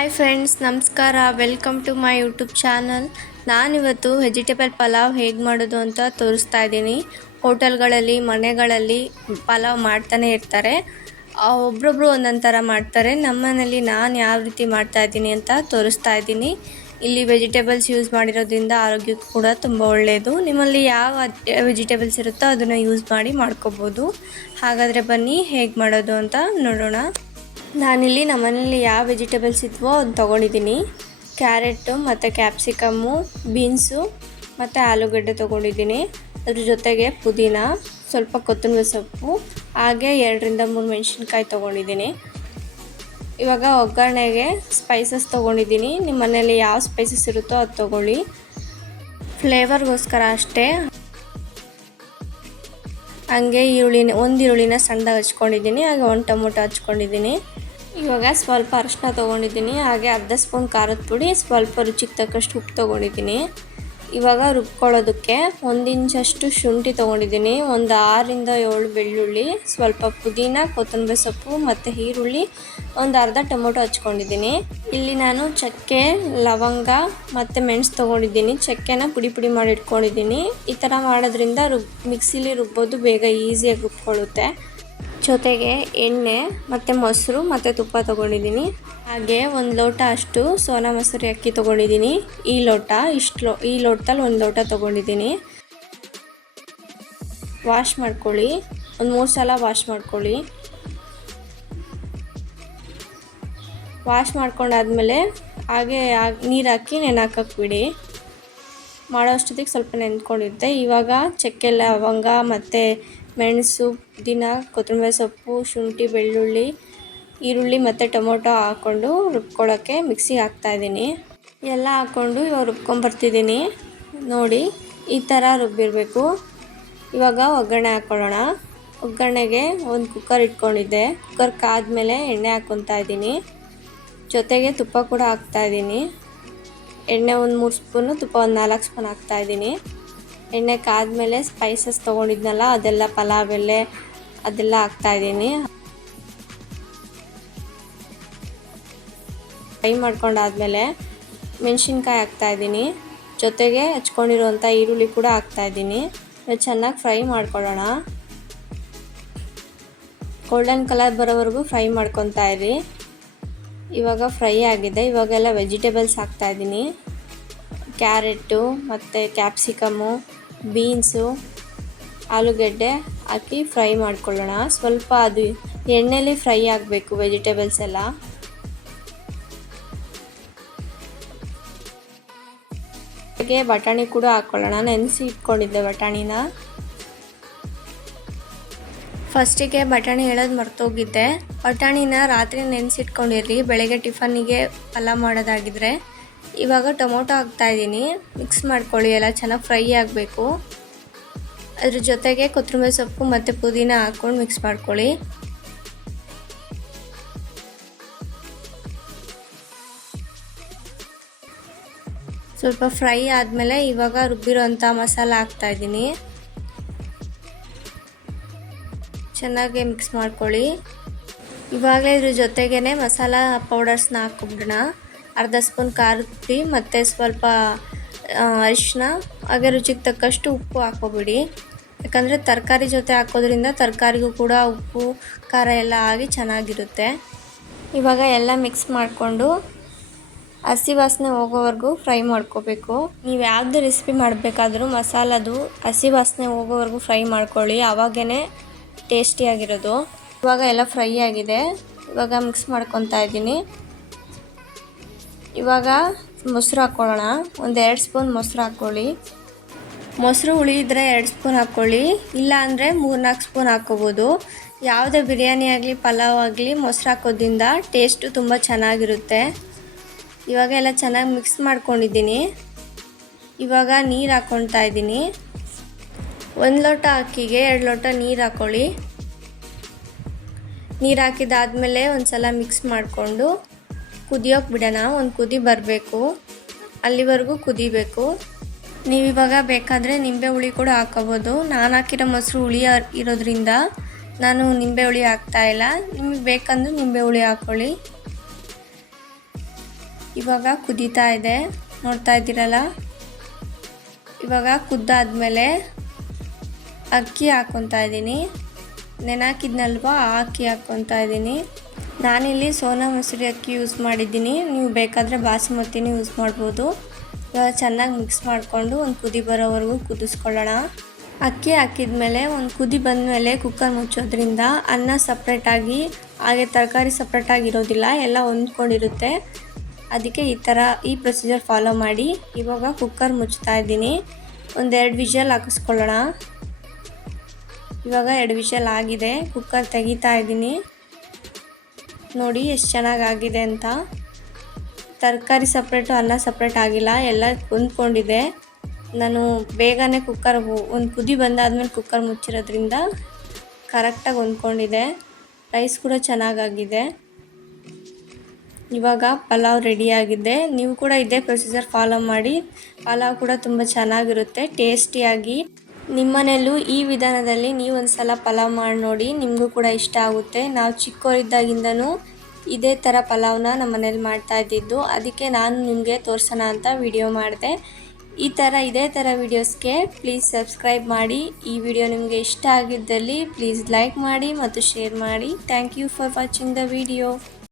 Hi friends ನಮಸ್ಕಾರ. Welcome to my YouTube channel ನಾನಿವತ್ತು vegetable pulao ಹೇಗೆ ಮಾಡೋದು ಅಂತ ತೋರಿಸ್ತಾ ಇದ್ದೀನಿ. ಹೋಟೆಲ್ಗಳಲ್ಲಿ, ಮನೆಗಳಲ್ಲಿ ಪಲಾವ್ ಮಾಡ್ತಾನೆ ಇರ್ತಾರೆ. ಒಬ್ರೊಬ್ರು ಒಂದೊಂದು ಥರ ಮಾಡ್ತಾರೆ. ನಮ್ಮನೇಲಿ ನಾನು ಯಾವ ರೀತಿ ಮಾಡ್ತಾ ಇದ್ದೀನಿ ಅಂತ ತೋರಿಸ್ತಾ ಇದ್ದೀನಿ. ಇಲ್ಲಿ ವೆಜಿಟೇಬಲ್ಸ್ ಯೂಸ್ ಮಾಡಿರೋದ್ರಿಂದ ಆರೋಗ್ಯಕ್ಕೂ ಕೂಡ ತುಂಬ ಒಳ್ಳೆಯದು ನಿಮ್ಮಲ್ಲಿ ಯಾವ ವೆಜಿಟೇಬಲ್ಸ್ ಇರುತ್ತೋ ಅದನ್ನು ಯೂಸ್ ಮಾಡಿ ಮಾಡ್ಕೋಬೋದು. ಹಾಗಾದರೆ ಬನ್ನಿ ಹೇಗೆ ಮಾಡೋದು ಅಂತ ನೋಡೋಣ. ನಾನಿಲ್ಲಿ ನಮ್ಮನೇಲಿ ಯಾವ ವೆಜಿಟೇಬಲ್ಸ್ ಇದ್ವೋ ಅದು ತೊಗೊಂಡಿದ್ದೀನಿ. ಕ್ಯಾರೆಟು ಮತ್ತು ಕ್ಯಾಪ್ಸಿಕಮ್ಮು, ಬೀನ್ಸು ಮತ್ತು ಆಲೂಗಡ್ಡೆ ತೊಗೊಂಡಿದ್ದೀನಿ. ಅದ್ರ ಜೊತೆಗೆ ಪುದೀನ, ಸ್ವಲ್ಪ ಕೊತ್ತಂಬರಿ ಸೊಪ್ಪು, ಹಾಗೆ ಎರಡರಿಂದ ಮೂರು ಮೆಣಸಿನ್ಕಾಯಿ ತೊಗೊಂಡಿದ್ದೀನಿ. ಇವಾಗ ಒಗ್ಗರಣೆಗೆ ಸ್ಪೈಸಸ್ ತೊಗೊಂಡಿದ್ದೀನಿ. ನಿಮ್ಮ ಮನೇಲಿ ಯಾವ ಸ್ಪೈಸಸ್ ಇರುತ್ತೋ ಅದು ತೊಗೊಳ್ಳಿ. ಫ್ಲೇವರ್ಗೋಸ್ಕರ ಅಷ್ಟೇ. ಹಂಗೆ ಈರುಳ್ಳಿನ, ಒಂದು ಈರುಳ್ಳಿನ ಸಣ್ಣದಾಗಿ ಹಚ್ಕೊಂಡಿದ್ದೀನಿ, ಹಾಗೆ ಒಂದು ಟೊಮೊಟೊ ಹಚ್ಕೊಂಡಿದ್ದೀನಿ. ಇವಾಗ ಸ್ವಲ್ಪ ಅರಶಿನ ತೊಗೊಂಡಿದ್ದೀನಿ, ಹಾಗೆ ಅರ್ಧ ಸ್ಪೂನ್ ಖಾರದ ಪುಡಿ, ಸ್ವಲ್ಪ ರುಚಿಗೆ ತಕ್ಕಷ್ಟು ಉಪ್ಪು ತೊಗೊಂಡಿದ್ದೀನಿ. ಇವಾಗ ರುಬ್ಕೊಳ್ಳೋದಕ್ಕೆ ಒಂದು ಇಂಚಷ್ಟು ಶುಂಠಿ ತೊಗೊಂಡಿದ್ದೀನಿ. ಒಂದು ಆರರಿಂದ ಏಳು ಬೆಳ್ಳುಳ್ಳಿ, ಸ್ವಲ್ಪ ಪುದೀನ, ಕೊತ್ತಂಬರಿ ಸೊಪ್ಪು ಮತ್ತು ಈರುಳ್ಳಿ, ಒಂದು ಅರ್ಧ ಟೊಮೊಟೊ ಹಚ್ಕೊಂಡಿದ್ದೀನಿ. ಇಲ್ಲಿ ನಾನು ಚಕ್ಕೆ, ಲವಂಗ ಮತ್ತು ಮೆಣಸು ತೊಗೊಂಡಿದ್ದೀನಿ. ಚಕ್ಕೆನ ಪುಡಿ ಪುಡಿ ಮಾಡಿ ಇಟ್ಕೊಂಡಿದ್ದೀನಿ. ಈ ಥರ ಮಾಡೋದ್ರಿಂದ ರುಬ್, ಮಿಕ್ಸಿಲಿ ರುಬ್ಬೋದು ಬೇಗ ಈಸಿಯಾಗಿ ರುಬ್ಕೊಳ್ಳುತ್ತೆ. ಜೊತೆಗೆ ಎಣ್ಣೆ, ಮತ್ತು ಮೊಸರು, ಮತ್ತು ತುಪ್ಪ ತೊಗೊಂಡಿದ್ದೀನಿ. ಹಾಗೆ ಒಂದು ಲೋಟ ಅಷ್ಟು ಸೋನಾ ಮಸೂರಿ ಅಕ್ಕಿ ತೊಗೊಂಡಿದ್ದೀನಿ. ಈ ಲೋಟ, ಇಷ್ಟು ಲೋ ಈ ಲೋಟದಲ್ಲಿ ಒಂದು ಲೋಟ ತೊಗೊಂಡಿದ್ದೀನಿ. ವಾಶ್ ಮಾಡ್ಕೊಳ್ಳಿ. ಒಂದು ಮೂರು ಸಲ ವಾಶ್ ಮಾಡ್ಕೊಳ್ಳಿ. ವಾಶ್ ಮಾಡ್ಕೊಂಡಾದ್ಮೇಲೆ ಹಾಗೆ ನೀರು ಹಾಕಿ ನೆನಾಕಕ್ಕೆ ಬಿಡಿ. ಮಾಡೋ ಅಷ್ಟೊತ್ತಿಗೆ ಸ್ವಲ್ಪ ನೆನ್ಕೊಂಡಿರುತ್ತೆ ಇವಾಗ ಚಕ್ಕೆ, ಲವಂಗ, ಮತ್ತು ಮೆಣಸು ಪುದೀನ ಕೊತ್ತಂಬರಿ ಸೊಪ್ಪು, ಶುಂಠಿ, ಬೆಳ್ಳುಳ್ಳಿ, ಈರುಳ್ಳಿ ಮತ್ತು ಟೊಮೊಟೊ ಹಾಕ್ಕೊಂಡು ರುಬ್ಕೊಳ್ಳೋಕ್ಕೆ ಮಿಕ್ಸಿಗೆ ಹಾಕ್ತಾಯಿದ್ದೀನಿ ಎಲ್ಲ ಹಾಕ್ಕೊಂಡು ಇವಾಗ ರುಬ್ಕೊಂಬರ್ತಿದ್ದೀನಿ ನೋಡಿ, ಈ ಥರ ರುಬ್ಬಿರಬೇಕು. ಇವಾಗ ಒಗ್ಗರಣೆ ಹಾಕ್ಕೊಳ್ಳೋಣ. ಒಗ್ಗರಣೆಗೆ ಒಂದು ಕುಕ್ಕರ್ ಇಟ್ಕೊಂಡಿದ್ದೆ. ಕುಕ್ಕರ್ ಕಾದ್ಮೇಲೆ ಎಣ್ಣೆ ಹಾಕ್ಕೊತಾ ಇದ್ದೀನಿ. ಜೊತೆಗೆ ತುಪ್ಪ ಕೂಡ ಹಾಕ್ತಾಯಿದ್ದೀನಿ ಎಣ್ಣೆ ಒಂದು ಮೂರು ಸ್ಪೂನು, ತುಪ್ಪ ಒಂದು ನಾಲ್ಕು ಸ್ಪೂನ್ ಹಾಕ್ತಾಯಿದ್ದೀನಿ ಎಣ್ಣೆ ಕಾದ್ಮೇಲೆ ಸ್ಪೈಸಸ್ ತೊಗೊಂಡಿದ್ನಲ್ಲ, ಅದೆಲ್ಲ ಪಲಾವ್ ಎಲೆ ಅದೆಲ್ಲ ಹಾಕ್ತಾ ಇದ್ದೀನಿ. ಫ್ರೈ ಮಾಡ್ಕೊಂಡಾದ್ಮೇಲೆ ಮೆಣಸಿನ್ಕಾಯಿ ಹಾಕ್ತಾಯಿದ್ದೀನಿ ಜೊತೆಗೆ ಹಚ್ಕೊಂಡಿರುವಂಥ ಈರುಳ್ಳಿ ಕೂಡ ಹಾಕ್ತಾ ಇದ್ದೀನಿ. ಚೆನ್ನಾಗಿ ಫ್ರೈ ಮಾಡ್ಕೊಳ್ಳೋಣ. ಗೋಲ್ಡನ್ ಕಲರ್ ಬರೋವರೆಗೂ ಫ್ರೈ ಮಾಡ್ಕೊತಾ ಇರಿ. ಇವಾಗ ಫ್ರೈ ಆಗಿದೆ. ಇವಾಗೆಲ್ಲ ವೆಜಿಟೇಬಲ್ಸ್ ಹಾಕ್ತಾಯಿದ್ದೀನಿ ಕ್ಯಾರೆಟು ಮತ್ತು ಕ್ಯಾಪ್ಸಿಕಮ್ಮು ಬೀನ್ಸು, ಆಲೂಗೆಡ್ಡೆ ಹಾಕಿ ಫ್ರೈ ಮಾಡ್ಕೊಳ್ಳೋಣ. ಸ್ವಲ್ಪ ಅದು ಎಣ್ಣೆಲಿ ಫ್ರೈ ಆಗಬೇಕು ವೆಜಿಟೇಬಲ್ಸ್ ಎಲ್ಲ. ಹಾಗೆ ಬಟಾಣಿ ಕೂಡ ಹಾಕ್ಕೊಳ್ಳೋಣ ನೆನೆಸಿ ಇಟ್ಕೊಂಡಿದ್ದೆ ಬಟಾಣಿನ. ಫಸ್ಟಿಗೆ ಬಟಾಣಿ ಹೇಳೋದು ಮರ್ತೋಗಿದ್ದೆ. ಬಟಾಣಿನ ರಾತ್ರಿ ನೆನೆಸಿಟ್ಕೊಂಡಿರ್ರಿ ಬೆಳಗ್ಗೆ ಟಿಫನ್ನಿಗೆ ಪಲಾವ್ ಮಾಡೋದಾಗಿದ್ರೆ. ಇವಾಗ ಟೊಮೊಟೊ ಹಾಕ್ತಾಯಿದ್ದೀನಿ ಮಿಕ್ಸ್ ಮಾಡ್ಕೊಳ್ಳಿ, ಎಲ್ಲ ಚೆನ್ನಾಗಿ ಫ್ರೈ ಆಗಬೇಕು. ಅದ್ರ ಜೊತೆಗೆ ಕೊತ್ತಂಬರಿ ಸೊಪ್ಪು ಮತ್ತು ಪುದೀನ ಹಾಕ್ಕೊಂಡು ಮಿಕ್ಸ್ ಮಾಡ್ಕೊಳ್ಳಿ. ಸ್ವಲ್ಪ ಫ್ರೈ ಆದಮೇಲೆ ಇವಾಗ ರುಬ್ಬಿರೋಂಥ ಮಸಾಲ ಹಾಕ್ತಾಯಿದ್ದೀನಿ ಚೆನ್ನಾಗಿ ಮಿಕ್ಸ್ ಮಾಡ್ಕೊಳ್ಳಿ. ಇವಾಗಲೇ ಇದ್ರ ಜೊತೆಗೇ ಮಸಾಲ ಪೌಡರ್ಸ್ನ ಹಾಕ್ಬಿಡೋಣ. ಅರ್ಧ ಸ್ಪೂನ್ ಖಾರದ ಪುಡಿ ಮತ್ತು ಸ್ವಲ್ಪ ಅರಿಶಿನ ಹಾಗೆ ರುಚಿಗೆ ತಕ್ಕಷ್ಟು ಉಪ್ಪು ಹಾಕೋಬಿಡಿ ಯಾಕಂದರೆ ತರಕಾರಿ ಜೊತೆ ಹಾಕೋದ್ರಿಂದ ತರಕಾರಿಗೂ ಕೂಡ ಉಪ್ಪು, ಖಾರ ಎಲ್ಲ ಆಗಿ ಚೆನ್ನಾಗಿರುತ್ತೆ. ಇವಾಗ ಎಲ್ಲ ಮಿಕ್ಸ್ ಮಾಡಿಕೊಂಡು ಹಸಿ ವಾಸನೆ ಹೋಗೋವರೆಗೂ ಫ್ರೈ ಮಾಡ್ಕೋಬೇಕು. ನೀವು ಯಾವುದೇ ರೆಸಿಪಿ ಮಾಡಬೇಕಾದ್ರೂ ಮಸಾಲದು ಹಸಿ ವಾಸನೆ ಹೋಗೋವರೆಗೂ ಫ್ರೈ ಮಾಡ್ಕೊಳ್ಳಿ. ಆವಾಗೇ ಟೇಸ್ಟಿಯಾಗಿರೋದು ಇವಾಗ ಎಲ್ಲ ಫ್ರೈ ಆಗಿದೆ. ಇವಾಗ ಮಿಕ್ಸ್ ಮಾಡ್ಕೊತಾ ಇದ್ದೀನಿ. ಇವಾಗ ಮೊಸರು ಹಾಕ್ಕೊಳ್ಳೋಣ. ಒಂದು ಎರಡು ಸ್ಪೂನ್ ಮೊಸರು ಹಾಕ್ಕೊಳ್ಳಿ. ಮೊಸರು ಹುಳಿ ಇದ್ದರೆ ಎರಡು ಸ್ಪೂನ್ ಹಾಕ್ಕೊಳ್ಳಿ. ಇಲ್ಲ ಅಂದರೆ ಮೂರ್ನಾಲ್ಕು ಸ್ಪೂನ್ ಹಾಕ್ಕೋಬೋದು. ಯಾವುದೇ ಬಿರಿಯಾನಿ ಆಗಲಿ, ಪಲಾವ್ ಆಗಲಿ, ಮೊಸರು ಹಾಕೋದ್ರಿಂದ ಟೇಸ್ಟು ತುಂಬ ಚೆನ್ನಾಗಿರುತ್ತೆ. ಇವಾಗ ಎಲ್ಲ ಚೆನ್ನಾಗಿ ಮಿಕ್ಸ್ ಮಾಡ್ಕೊಂಡಿದ್ದೀನಿ. ಇವಾಗ ನೀರು ಹಾಕ್ಕೊಳ್ತಾ ಇದ್ದೀನಿ. ಒಂದು ಲೋಟ ಅಕ್ಕಿಗೆ ಎರಡು ಲೋಟ ನೀರು ಹಾಕ್ಕೊಳ್ಳಿ. ನೀರು ಹಾಕಿದಾದ್ಮೇಲೆ ಒಂದು ಸಲ ಮಿಕ್ಸ್ ಮಾಡಿಕೊಂಡು ಕುದಿಯೋಕೆ ಬಿಡೋಣ, ಒಂದು ಕುದಿ ಬರಬೇಕು. ಅಲ್ಲಿವರೆಗೂ ಕುದಿಬೇಕು. ನೀವಿವಾಗ ಬೇಕಾದರೆ ನಿಂಬೆ ಹುಳಿ ಕೂಡ ಹಾಕೋಬೋದು. ನಾನು ಹಾಕಿರೋ ಮೊಸರು ಹುಳಿ ಇರೋದ್ರಿಂದ ನಾನು ನಿಂಬೆ ಹುಳಿ ಹಾಕ್ತಾ ಇಲ್ಲ. ನಿಮಗೆ ಬೇಕಂದ್ರೆ ನಿಂಬೆ ಹುಳಿ ಹಾಕ್ಕೊಳ್ಳಿ ಇವಾಗ ಕುದೀತಾ ಇದೆ. ನೋಡ್ತಾ ಇದ್ದೀರಲ್ಲ? ಇವಾಗ ಕುದ್ದಾದಮೇಲೆ ಅಕ್ಕಿ ಹಾಕ್ಕೊತಾ ಇದ್ದೀನಿ. ನೆನಾಕಿದ್ನಲ್ವ? ಆ ಅಕ್ಕಿ ಹಾಕ್ಕೊತಾ ಇದ್ದೀನಿ. ನಾನಿಲ್ಲಿ ಸೋನಾ ಮಸೂರಿ ಅಕ್ಕಿ ಯೂಸ್ ಮಾಡಿದ್ದೀನಿ. ನೀವು ಬೇಕಾದರೆ ಬಾಸುಮತಿನೂ ಯೂಸ್ ಮಾಡ್ಬೋದು. ಇವಾಗ ಚೆನ್ನಾಗಿ ಮಿಕ್ಸ್ ಮಾಡಿಕೊಂಡು ಒಂದು ಕುದಿ ಬರೋವರೆಗೂ ಕುದಿಸ್ಕೊಳ್ಳೋಣ. ಅಕ್ಕಿ ಹಾಕಿದ ಮೇಲೆ ಒಂದು ಕುದಿ ಬಂದ ಮೇಲೆ ಕುಕ್ಕರ್ ಮುಚ್ಚೋದ್ರಿಂದ ಅನ್ನ ಸಪ್ರೇಟಾಗಿ ಹಾಗೆ ತರಕಾರಿ ಸಪ್ರೇಟಾಗಿ ಇರೋದಿಲ್ಲ, ಎಲ್ಲ ಹೊಂದ್ಕೊಂಡಿರುತ್ತೆ. ಅದಕ್ಕೆ ಈ ಥರ ಈ ಪ್ರೊಸೀಜರ್ ಫಾಲೋ ಮಾಡಿ. ಇವಾಗ ಕುಕ್ಕರ್ ಮುಚ್ತಾ ಇದ್ದೀನಿ. ಒಂದೆರಡು ವಿಷಲ್ ಹಾಕಿಸ್ಕೊಳ್ಳೋಣ. ಇವಾಗ ಎರಡು ವಿಷಲ್ ಆಗಿದೆ. ಕುಕ್ಕರ್ ತೆಗಿತಾ ಇದ್ದೀನಿ. ನೋಡಿ, ಎಷ್ಟು ಚೆನ್ನಾಗಾಗಿದೆ ಅಂತ. ತರಕಾರಿ ಸಪ್ರೇಟು, ಅನ್ನ ಸಪ್ರೇಟ್ ಆಗಿಲ್ಲ, ಎಲ್ಲ ಹೊಂದ್ಕೊಂಡಿದೆ ನಾನು ಬೇಗನೆ ಕುಕ್ಕರ್ ಒಂದು ಕುದಿ ಬಂದಾದ್ಮೇಲೆ ಕುಕ್ಕರ್ ಮುಚ್ಚಿರೋದ್ರಿಂದ ಕರೆಕ್ಟಾಗಿ ಹೊಂದ್ಕೊಂಡಿದೆ ರೈಸ್ ಕೂಡ ಚೆನ್ನಾಗಾಗಿದೆ. ಇವಾಗ ಪಲಾವ್ ರೆಡಿಯಾಗಿದೆ ನೀವು ಕೂಡ ಇದೇ ಪ್ರೊಸೀಜರ್ ಫಾಲೋ ಮಾಡಿ. ಪಲಾವ್ ಕೂಡ ತುಂಬ ಚೆನ್ನಾಗಿರುತ್ತೆ ಟೇಸ್ಟಿಯಾಗಿ ನಿಮ್ಮನೆಯಲ್ಲೂ ಈ ವಿಧಾನದಲ್ಲಿ ನೀವು ಒಂದು ಸಲ ಪಲಾವ್ ಮಾಡಿ ನೋಡಿ, ನಿಮಗೂ ಕೂಡ ಇಷ್ಟ ಆಗುತ್ತೆ. ನಾವು ಚಿಕ್ಕವರಿದ್ದಾಗಿಂದನೂ ಇದೇ ಥರ ಪಲಾವ್ನ ನಮ್ಮ ಮನೇಲಿ ಮಾಡ್ತಾ ಇದ್ದಿದ್ದು. ಅದಕ್ಕೆ ನಾನು ನಿಮಗೆ ತೋರಿಸೋಣ ಅಂತ ವಿಡಿಯೋ ಮಾಡಿದೆ. ಈ ಥರ, ಇದೇ ಥರ ವಿಡಿಯೋಸ್ಗೆ ಪ್ಲೀಸ್ ಸಬ್ಸ್ಕ್ರೈಬ್ ಮಾಡಿ. ಈ ವಿಡಿಯೋ ನಿಮಗೆ ಇಷ್ಟ ಆಗಿದ್ದಲ್ಲಿ ಪ್ಲೀಸ್ ಲೈಕ್ ಮಾಡಿ ಮತ್ತು ಶೇರ್ ಮಾಡಿ. Thank you for watching the video